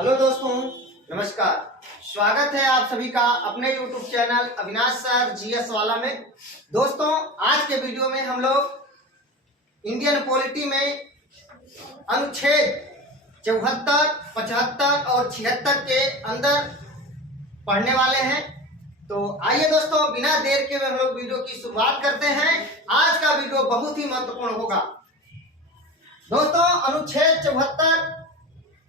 Hello दोस्तों, नमस्कार। स्वागत है आप सभी का अपने YouTube channel Avinash sir GS वाला में। दोस्तों, आज के वीडियो में हम लोग इंडियन पॉलिटी में अनुच्छेद 74, 75 और 76 के अंदर पढ़ने वाले हैं। तो आइए दोस्तों, बिना देर के हम लोग वीडियो की शुरुआत करते हैं। आज का वीडियो बहुत ही महत्वपूर्ण होगा। दोस्तों, अनुच्छेद 74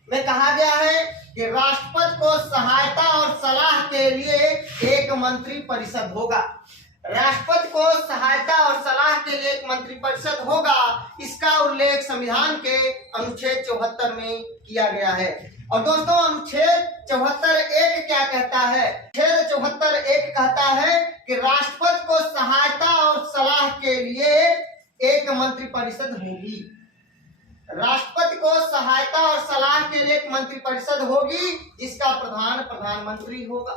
में कहा गया है कि राष्ट्रपति को सहायता और सलाह के लिए एक मंत्री परिषद होगा। राष्ट्रपति को सहायता और सलाह के लिए एक मंत्री परिषद होगा। इसका उल्लेख संविधान के अनुच्छेद 74 में किया गया है। और दोस्तों, अनुच्छेद 74(1) क्या कहता है? अनुच्छेद 74(1) कहता है कि राष्ट्रपति को सहायता और सलाह के लिए एक मंत्री परिषद होगी। राष्ट्रपति को सहायता और सलाह के लिए एक मंत्री परिषद होगी, जिसका प्रधान प्रधानमंत्री होगा।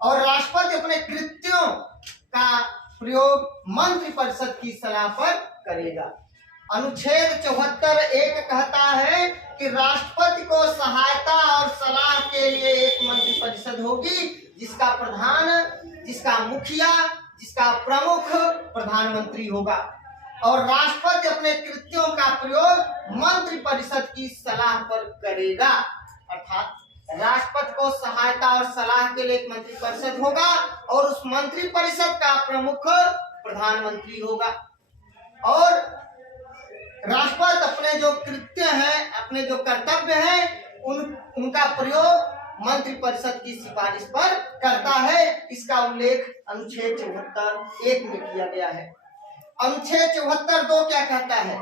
और राष्ट्रपति अपने कृत्यों का प्रयोग मंत्री परिषद की सलाह पर करेगा। अनुच्छेद 74(1) कहता है कि राष्ट्रपति को सहायता और सलाह के लिए एक मंत्री परिषद होगी, जिसका प्रधान, जिसका मुखिया, जिसका प्रमुख प्रधानमंत्री होगा। और राष्ट्रपति अपने कृत्यों का प्रयोग मंत्री परिषद की सलाह पर करेगा। अर्थात राष्ट्रपति को सहायता और सलाह के लिए एक मंत्री परिषद होगा और उस मंत्री परिषद का प्रमुख प्रधानमंत्री होगा। और राष्ट्रपति अपने जो कृत्य हैं, अपने जो कर्तव्य हैं, उनका प्रयोग मंत्री परिषद की सिफारिश पर करता है। इसका उल्लेख अनुच्छेद 74(1) में किया गया है। अनुच्छेद 74(2) क्या कहता है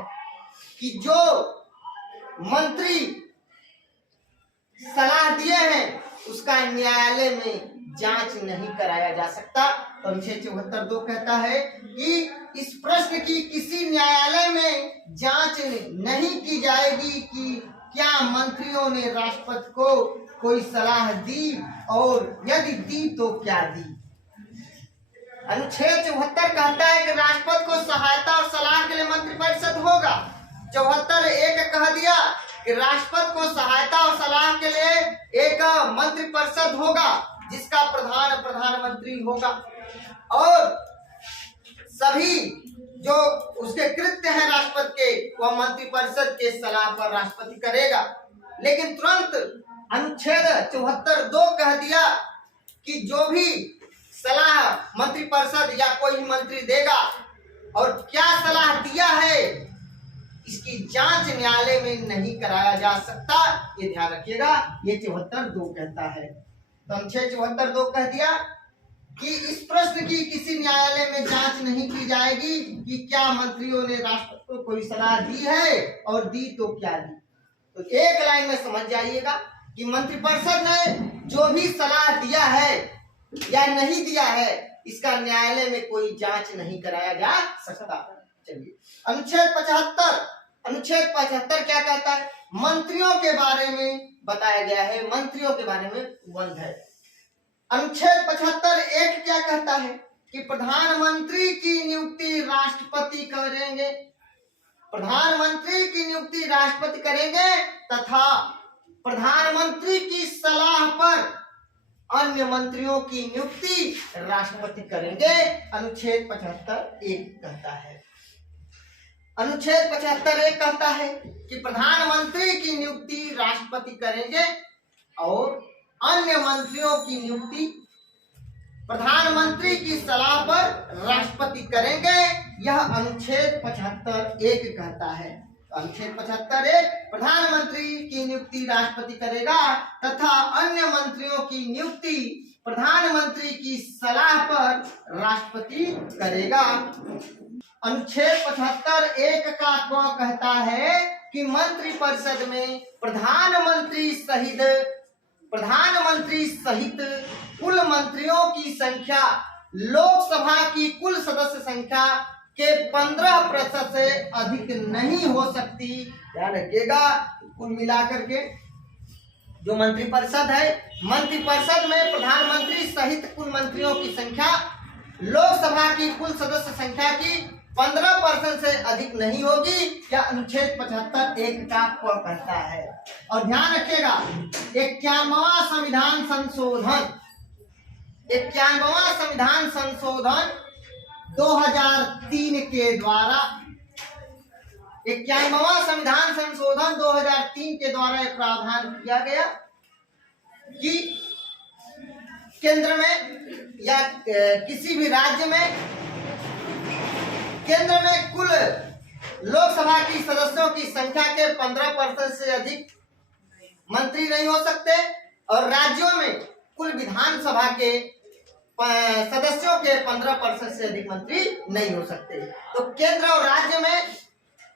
कि जो मंत्री सलाह दिए हैं उसका न्यायालय में जांच नहीं कराया जा सकता। तो अनुच्छेद 74(2) कहता है कि इस प्रश्न की किसी न्यायालय में जांच नहीं की जाएगी कि क्या मंत्रियों ने राष्ट्रपति को कोई सलाह दी, और यदि दी तो क्या दी। अनुच्छेद 74 कहता है कि राष्ट्रपति को सहायता और सलाह के लिए मंत्री परिषद होगा। 74(1) कह दिया कि राष्ट्रपति को सहायता और सलाह के लिए एक मंत्री परिषद होगा, जिसका प्रधान प्रधानमंत्री होगा। और सभी जो उसके कृत्य हैं राष्ट्रपति के, वह मंत्री परिषद के सलाह पर राष्ट्रपति करेगा। लेकिन तुरंत अनुच्छेद 74(2) कह दिया कि जो भी सलाह मंत्री परिषद या कोई मंत्री देगा और क्या सलाह दिया है, इसकी जांच न्यायालय में नहीं कराया जा सकता। ये ध्यान रखिएगा, ये 74(2) कहता है। तो अनुच्छेद 74(2) कह दिया कि इस प्रश्न की किसी न्यायालय में जांच नहीं की जाएगी कि क्या मंत्रियों ने राष्ट्रपति को कोई सलाह दी है, और दी तो क्या दी। तो एक लाइन में समझ जाइएगा कि मंत्रिपरिषद ने जो भी सलाह दिया है या नहीं दिया है, इसका न्यायालय में कोई जांच नहीं कराया जा सकता। चलिए, अनुच्छेद 75 क्या कहता है? मंत्रियों के बारे में बताया गया है, मंत्रियों के बारे में बंद है। अनुच्छेद 75(1) क्या कहता है कि प्रधानमंत्री की नियुक्ति राष्ट्रपति करेंगे। प्रधानमंत्री की नियुक्ति राष्ट्रपति करेंगे तथा प्रधानमंत्री की सलाह पर अन्य मंत्रियों की नियुक्ति राष्ट्रपति करेंगे। अनुच्छेद 75(1) कहता है। अनुच्छेद 75(1) कहता है कि प्रधानमंत्री की नियुक्ति राष्ट्रपति करेंगे और अन्य मंत्रियों की नियुक्ति प्रधानमंत्री की सलाह पर राष्ट्रपति करेंगे। यह अनुच्छेद 75(1) कहता है। अनुच्छेद 75(1) प्रधानमंत्री की नियुक्ति राष्ट्रपति करेगा तथा अन्य मंत्रियों की नियुक्ति प्रधानमंत्री की सलाह पर राष्ट्रपति करेगा। अनुच्छेद 75(1) का क कहता है कि मंत्री परिषद में प्रधानमंत्री सहित कुल मंत्रियों की संख्या लोकसभा की कुल सदस्य संख्या के 15% से अधिक नहीं हो सकती। ध्यान रखिएगा, कुल मिलाकर के जो मंत्री परिषद है, मंत्री परिषद में प्रधानमंत्री सहित कुल मंत्रियों की संख्या लोकसभा की कुल सदस्य संख्या की 15% से अधिक नहीं होगी, या अनुच्छेद 75 एक का कहता है। और ध्यान रखिएगा 51वां संविधान संशोधन 2003 के द्वारा 51वां संविधान संशोधन 2003 के द्वारा एक प्रावधान किया गया कि केंद्र में या किसी भी राज्य में केंद्र में कुल लोकसभा की सदस्यों की संख्या के 15% से अधिक मंत्री नहीं हो सकते, और राज्यों में कुल विधानसभा के सदस्यों के 15% से अधिक मंत्री नहीं हो सकते। तो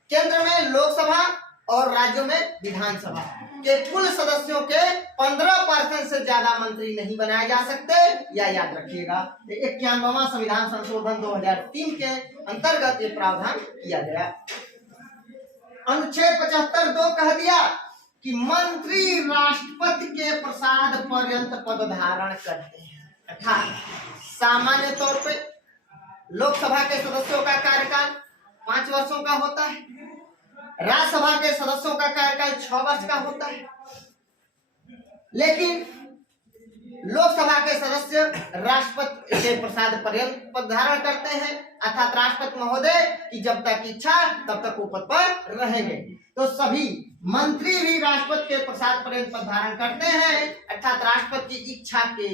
केंद्र में लोकसभा और राज्यों में विधानसभा के कुल सदस्यों के 15% से ज्यादा मंत्री नहीं बनाए जा सकते, या याद रखिएगा 51वां संविधान संशोधन 2003 के अंतर्गत ये प्रावधान किया गया। अनुच्छेद 75(2) कह दिया कि मंत्री राष्ट्रपति के प्रसाद पर्यंत पद धारण करते हैं, अर्थात सामान्य तौर पे लोकसभा के सदस्यों का कार्यकाल 5 वर्षों का होता है, राज्यसभा के सदस्यों का कार्यकाल 6 वर्ष का होता है, लेकिन लोकसभा के सदस्य राष्ट्रपति के प्रसाद पर्यंत पद धारण करते हैं, अर्थात राष्ट्रपति महोदय की जब तक इच्छा तब तक वो पद पर रहेंगे। तो सभी मंत्री भी राष्ट्रपति के प्रसाद पर्यंत पद धारण करते हैं, अर्थात राष्ट्रपति की इच्छा के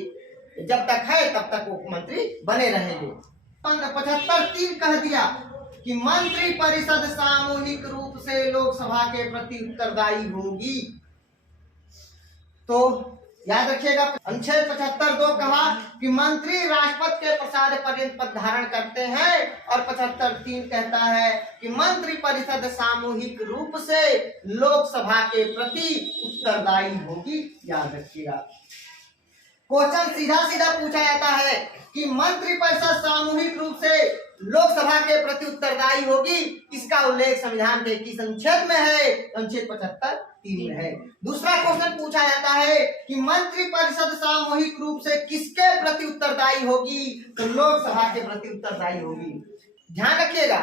जब तक है तब तक वो मंत्री बने रहेंगे। 75(3) कह दिया कि मंत्री परिषद सामूहिक रूप से लोकसभा के प्रति उत्तरदायी होगी। तो याद रखिएगा अनुच्छेद 75(2) कहा कि मंत्री राष्ट्रपति के प्रसाद पर्यंत पद धारण करते हैं, और 75(3) कहता है कि मंत्री परिषद सामूहिक रूप से लोकसभा के प्रति उत्तरदायी होगी। याद रखिएगा क्वेश्चन सीधा पूछा जाता है कि मंत्री परिषद सामूहिक रूप से लोकसभा के प्रति उत्तरदायी होगी, इसका उल्लेख संविधान के किस अनुच्छेद में है? अनुच्छेद 75(3) में है। दूसरा क्वेश्चन पूछा जाता है कि मंत्री परिषद सामूहिक रूप से किसके प्रति उत्तरदायी होगी? तो लोकसभा के प्रति उत्तरदायी होगी। ध्यान रखिएगा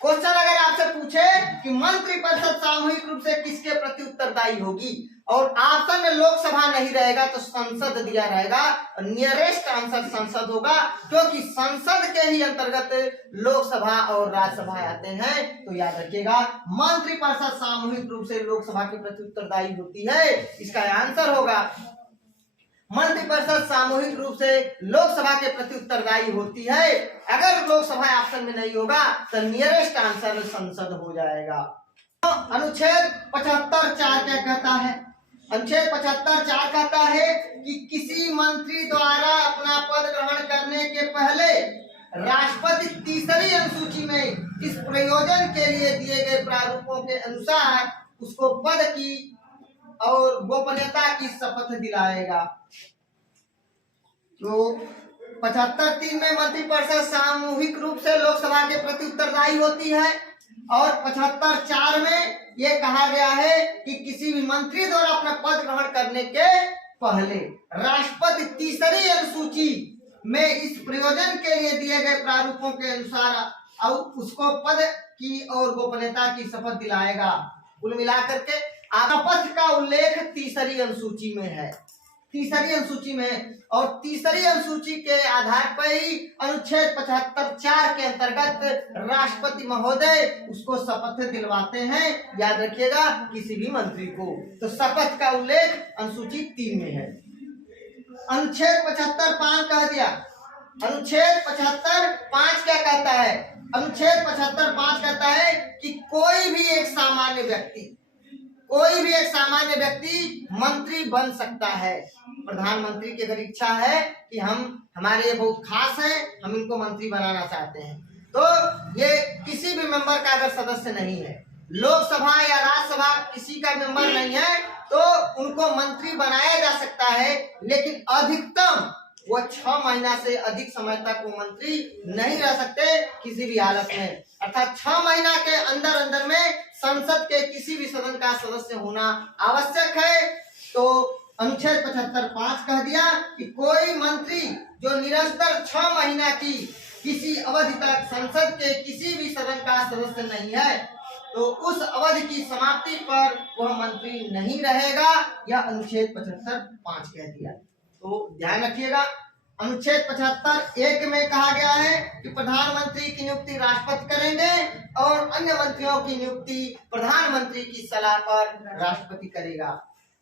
क्वेश्चन अगर आपसे पूछे कि मंत्री परिषद सामूहिक रूप से किसके प्रति उत्तरदायी होगी, और ऑप्शन में लोकसभा नहीं रहेगा तो संसद दिया रहेगा, और नियरेस्ट आंसर संसद होगा, क्योंकि संसद के ही अंतर्गत लोकसभा और राज्यसभा आते हैं। तो याद रखिएगा मंत्री परिषद सामूहिक रूप से लोकसभा के प्रति उत्तरदायी होती है, इसका आंसर होगा मंत्री परिषद सामूहिक रूप से लोकसभा के प्रति उत्तरदायी होती है। अगर लोकसभा ऑप्शन में नहीं होगा तो नियरेस्ट आंसर संसद हो जाएगा। तो अनुच्छेद 75(4) क्या कहता है? अनुच्छेद 75(4) कहता है कि किसी मंत्री द्वारा अपना पद ग्रहण करने के पहले राष्ट्रपति तीसरी अनुसूची में इस प्रयोजन के लिए दिए गए प्रारूपों के अनुसार उसको पद की और गोपनीयता की शपथ दिलाएगा। तो 75(3) में मंत्री परिषद सामूहिक रूप से लोकसभा के प्रति उत्तरदायी होती है, और 75(4) में ये कहा गया है कि किसी भी मंत्री द्वारा अपना पद ग्रहण करने के पहले राष्ट्रपति तीसरी अनुसूची में इस प्रयोजन के लिए दिए गए प्रारूपों के अनुसार और उसको पद की और गोपनीयता की शपथ दिलाएगा। कुल मिलाकर के शपथ का उल्लेख तीसरी अनुसूची में है, तीसरी अनुसूची में, और तीसरी अनुसूची के आधार पर ही अनुच्छेद 75(4) के अंतर्गत राष्ट्रपति महोदय उसको शपथ दिलवाते हैं। याद रखिएगा किसी भी मंत्री को। तो शपथ का उल्लेख अनुसूची 3 में है। अनुच्छेद 75(5) कह दिया। अनुच्छेद 75(5) क्या कहता है? अनुच्छेद 75(5) कहता है कि कोई भी एक सामान्य व्यक्ति मंत्री बन सकता है। प्रधानमंत्री की अगर इच्छा है कि हमारे ये बहुत खास हैं, हम इनको मंत्री बनाना चाहते हैं, तो ये किसी भी मेंबर का अगर सदस्य नहीं है, लोकसभा या राज्यसभा किसी का मेंबर नहीं है, तो उनको मंत्री बनाया जा सकता है, लेकिन अधिकतम वो 6 महीना से अधिक समय तक वो मंत्री नहीं रह सकते किसी भी हालत में। अर्थात 6 महीना के अंदर में संसद के किसी भी सदन का सदस्य होना आवश्यक है। तो अनुच्छेद 75(5) कह दिया कि कोई मंत्री जो निरंतर 6 महीना की किसी अवधि तक संसद के किसी भी सदन का सदस्य नहीं है तो उस अवधि की समाप्ति पर वह मंत्री नहीं रहेगा, यह अनुच्छेद 75(5) कह दिया। तो ध्यान रखिएगा, अनुच्छेद 75(1) में कहा गया है कि प्रधानमंत्री की नियुक्ति राष्ट्रपति करेंगे और अन्य मंत्रियों की नियुक्ति प्रधानमंत्री की सलाह पर राष्ट्रपति करेगा।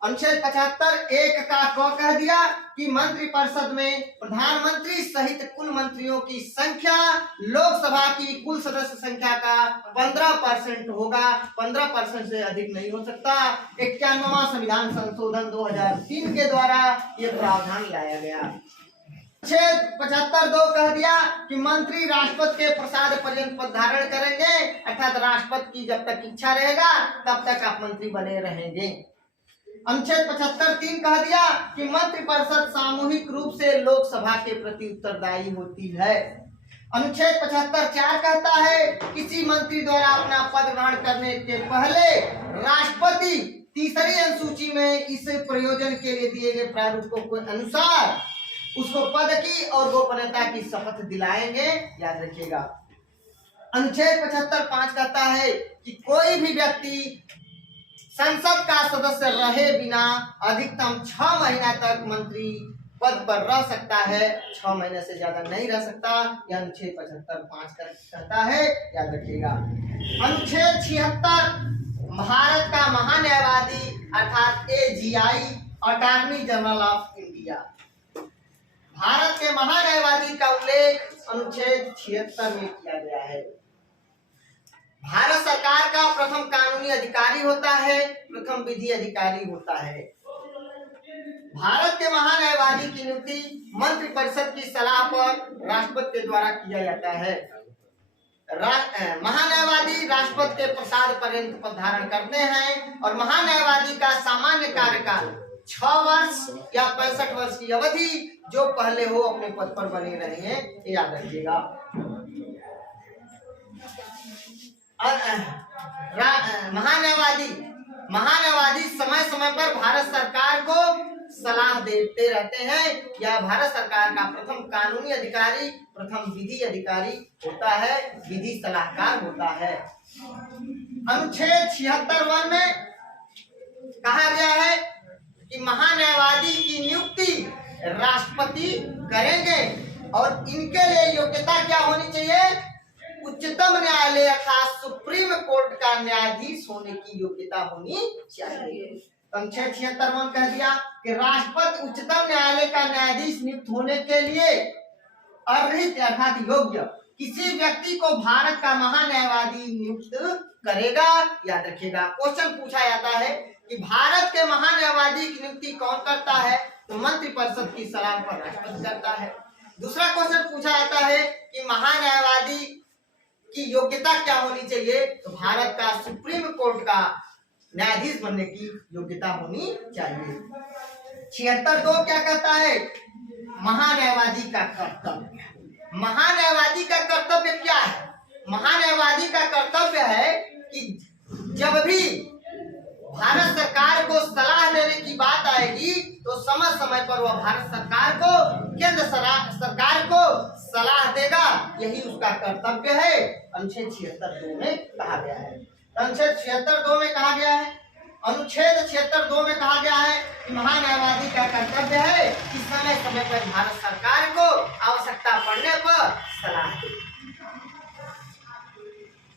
अनुच्छेद 75(1) का क कह दिया कि मंत्रिपरिषद में प्रधानमंत्री सहित कुल मंत्रियों की संख्या लोकसभा की कुल सदस्य संख्या का 15% होगा, 15% से अधिक नहीं हो सकता। 91वां संविधान संशोधन 2003 के द्वारा ये प्रावधान लाया गया। अनुच्छेद 75(2) कह दिया कि मंत्री राष्ट्रपति के प्रसाद पर्यंत पद धारण करेंगे, अर्थात राष्ट्रपति की जब तक इच्छा रहेगा तब तक आप मंत्री बने रहेंगे। अनुच्छेद 75(3) कह दिया कि मंत्रिपरिषद सामूहिक रूप से लोकसभा के प्रति उत्तरदायी होती है। अनुच्छेद 75(4) कहता है किसी मंत्री द्वारा अपना पद ग्रहण करने के पहले राष्ट्रपति तीसरी अनुसूची में इस प्रयोजन के लिए दिए गए प्रारूपों के अनुसार उसको पद की और गोपनीयता की शपथ दिलाएंगे, याद रखिएगा। अनुच्छेद 75(5) कहता है कि कोई भी व्यक्ति संसद का सदस्य रहे बिना अधिकतम 6 महीना तक मंत्री पद पर रह सकता है, 6 महीने से ज्यादा नहीं रह सकता, यह अनुच्छेद 75(5) कहता है, याद रखिएगा। अनुच्छेद 76 भारत का महान्यायवादी अर्थात AGI attorney general of India, Bharat के महान्यायवादी का उल्लेख अनुच्छेद 76 में किया गया है। भारत सरकार का प्रथम कानूनी अधिकारी होता है, प्रथम विधि अधिकारी होता है। भारत के महान्यायवादी की नियुक्ति मंत्रिपरिषद की सलाह पर राष्ट्रपति के द्वारा किया जाता है। महान्यायवादी राष्ट्रपति के प्रसाद पर्यंत पद धारण करते हैं और महान्यायवादी का सामान्य कार्यकाल 6 वर्ष या 65 वर्ष की अवधि जो पहले हो अपने पद पर बने रहे हैं, याद रखिएगा। महान्यायवादी समय समय पर भारत सरकार को सलाह देते रहते हैं। यह भारत सरकार का प्रथम कानूनी अधिकारी, प्रथम विधि अधिकारी होता है, विधि सलाहकार होता है। अनुच्छेद 76(1) में कहा गया है कि महान्यायवादी की नियुक्ति राष्ट्रपति करेंगे और इनके लिए योग्यता क्या होनी चाहिए? उच्चतम न्यायालय अर्थात सुप्रीम कोर्ट का न्यायाधीश होने की योग्यता होनी चाहिए। अनुच्छेद 76(1) कह दिया कि राष्ट्रपति उच्चतम न्यायालय का न्यायाधीश नियुक्त होने के लिए अर्हित अर्थात योग्य किसी व्यक्ति को भारत का महान्यायवादी नियुक्त करेगा, याद रखिएगा। क्वेश्चन पूछा जाता है कि भारत के महान्यायवादी की नियुक्ति कौन करता है? तो मंत्रिपरिषद की सलाह पर राष्ट्रपति करता है। दूसरा क्वेश्चन पूछा जाता है कि महान्यायवादी की योग्यता क्या होनी चाहिए? तो भारत का सुप्रीम कोर्ट का न्यायाधीश बनने की योग्यता होनी चाहिए। 76(2) क्या कहता है? महान्यायवादी का कर्तव्य। महान्यायवादी का कर्तव्य क्या है? महान्यायवादी का कर्तव्य है कि जब भी भारत सरकार को सलाह देने की बात आएगी तो समय समय पर वह भारत सरकार को, केंद्र सरकार को सलाह देगा, यही उसका कर्तव्य है। अनुच्छेद 76(2) में कहा गया है। अनुच्छेद 76(2) में कहा गया है अनुच्छेद 76(2) में कहा गया है कि महान्यायवादी का कर्तव्य है कि समय समय पर भारत सरकार को आवश्यकता पड़ने पर सलाह दे।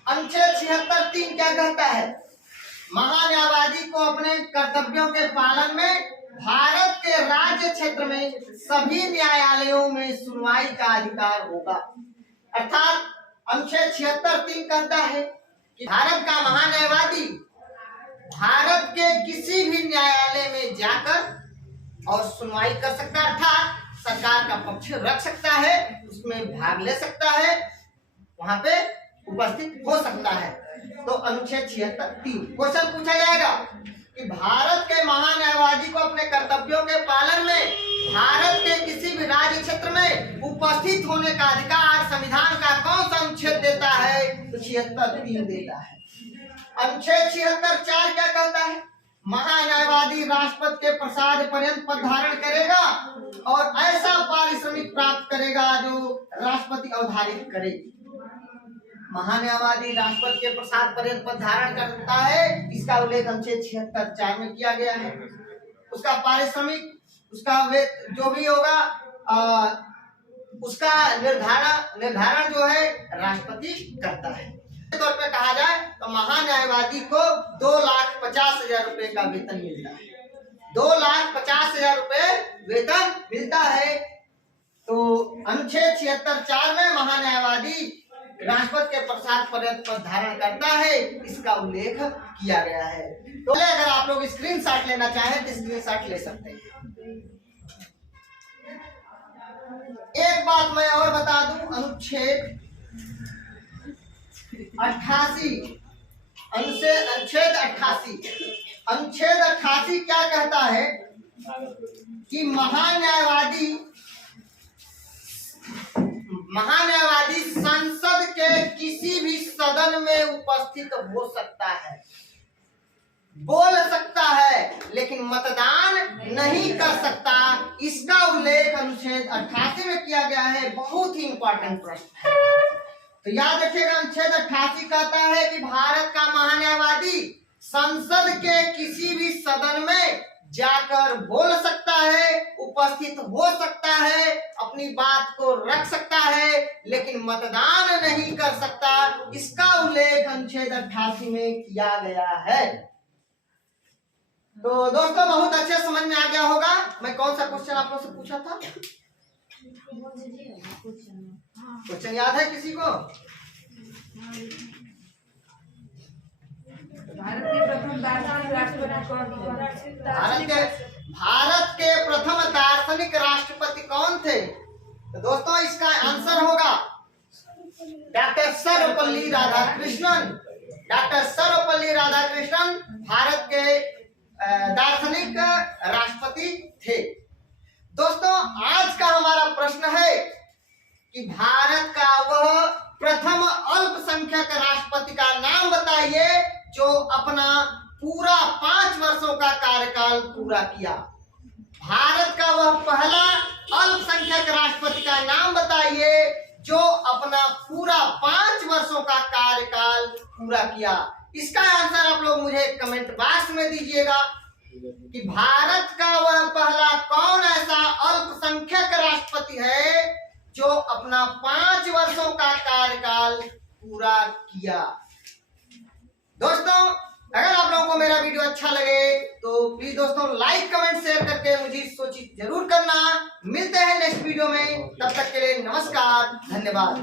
अनुच्छेद 76(3) क्या कहता है? महान्यायवादी को अपने कर्तव्यों के पालन में भारत के राज्य क्षेत्र में सभी न्यायालयों में सुनवाई का अधिकार होगा। अर्थात अनुच्छेद 76(3) कहता है कि भारत का महान्यायवादी भारत के किसी भी न्यायालय में जाकर और सुनवाई कर सकता है, अर्थात सरकार का पक्ष रख सकता है, उसमें भाग ले सकता है, वहां पे उपस्थित हो सकता है। तो अनुच्छेद 76(3) क्वेश्चन पूछा जाएगा कि भारत के महान्यायवादी को अपने कर्तव्यों के पालन में भारत के किसी भी राज्य क्षेत्र में उपस्थित होने का अधिकार संविधान का कौन सा अनुच्छेद देता है? तो 76(3) देता है। अनुच्छेद 76(4) क्या कहता है महान्यायवादी राष्ट्रपति के प्रसाद पर्यंत पद धारण करेगा और ऐसा पारिश्रमिक प्राप्त करेगा जो राष्ट्रपति अवधारित करे। महान्यायवादी राष्ट्रपति के प्रसाद पर्यंत पद धारण करता है, इसका उल्लेख अनुच्छेद 76(4) में किया गया है। उसका पारिश्रमिक, उसका जो भी होगा उसका निर्धारण जो है राष्ट्रपति करता है। तौर पे कहा जाए तो महान्यायवादी को 2,50,000 रुपए का वेतन मिलता है। 2,50,000 रुपए वेतन मिलता है। तो अनुच्छेद 76(4) में महान्यायवादी राष्ट्रपति के प्रसाद पर्यंत पद धारण करता है, इसका उल्लेख किया गया है। तो अगर आप लोग स्क्रीनशॉट लेना चाहें तो स्क्रीनशॉट ले सकते हैं। एक बात मैं और बता दूं, अनुच्छेद 88 क्या कहता है कि महान्यायवादी संसद के किसी भी सदन में उपस्थित हो सकता है, बोल सकता है, लेकिन मतदान नहीं कर सकता। इसका उल्लेख अनुच्छेद 88 में किया गया है। बहुत ही इंपॉर्टेंट प्रश्न है, तो याद रखिएगा। अनुच्छेद 88 कहता है कि भारत का महान्यायवादी संसद के किसी भी सदन में जाकर बोल सकता है, उपस्थित हो सकता है, अपनी बात को रख सकता है, लेकिन मतदान नहीं कर सकता। इसका उल्लेख अनुच्छेद 88 में किया गया है। तो दोस्तों बहुत अच्छे समझ में आ गया होगा। मैं कौन सा क्वेश्चन आप लोग से पूछा था? क्वेश्चन याद है किसी को? भारत के प्रथम दार्शनिक राष्ट्रपति कौन थे? तो दोस्तों इसका आंसर होगा डॉक्टर सर्वपल्ली राधाकृष्णन। डॉक्टर सर्वपल्ली राधाकृष्णन भारत के दार्शनिक राष्ट्रपति थे। दोस्तों आज का हमारा प्रश्न है कि भारत का वह प्रथम अल्पसंख्यक राष्ट्रपति का नाम बताइए जो अपना पूरा 5 वर्षों का कार्यकाल पूरा किया। भारत का वह पहला अल्पसंख्यक राष्ट्रपति का नाम बताइए जो अपना पूरा 5 वर्षों का कार्यकाल पूरा किया। इसका आंसर आप लोग मुझे कमेंट बॉक्स में दीजिएगा कि भारत का वह पहला कौन ऐसा अल्पसंख्यक राष्ट्रपति है जो अपना 5 वर्षों का कार्यकाल पूरा किया। दोस्तों अगर आप लोगों को मेरा वीडियो अच्छा लगे तो प्लीज दोस्तों लाइक कमेंट शेयर करके मुझे सूचित जरूर करना। मिलते हैं नेक्स्ट वीडियो में, तब तक के लिए नमस्कार, धन्यवाद।